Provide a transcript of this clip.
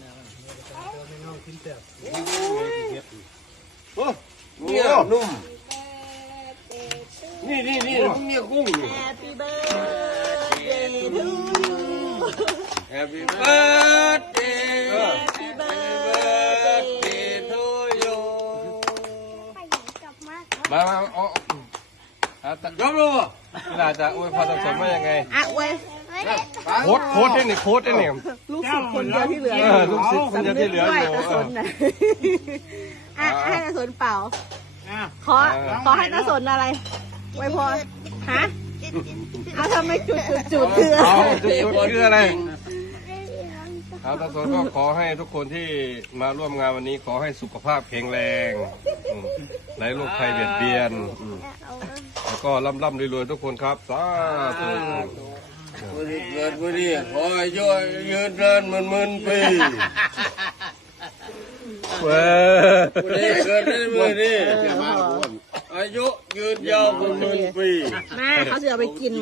เนี่ยนุ่ม นี่นี่นี่เนี่ยกุ้ง Happy birthday to you Happy birthday Happy birthday to you มามาเอาเอาแต่ยอมรู้ป่ะเวลาจะอวยพรสังสมว่ายังไง อะเว้ย โค้ดโค้ดได้นี่โค้ดได้นี่ลูกศิษย์คนเดียวที่เหลือเออลูกศิษย์คนเดียวที่เหลืออยู่สำนึกด้วยตาสนนะอะให้ตาสนเป่าขอขอให้ตาสนอะไรไว้พรฮะเอาทำไมจุดจุดจุดคือเอาจุดจุดคืออะไรเอาตาสนก็ขอให้ทุกคนที่มาร่วมงานวันนี้ขอให้สุขภาพแข็งแรงอืมไร้โรคภัยเบียดเบียนอืมแล้วก็ร่ำร่ำรวยๆทุกคนครับ สาธุ วันนี้เกิดวันนี้ขอให้ยยยืนเดินหมื่นหมื่นปีเว้ยวันนี้เกิดในมือนี้อายุยืนยาวหมื่นหมื่นปีแม่เขาจะเอาไปกิน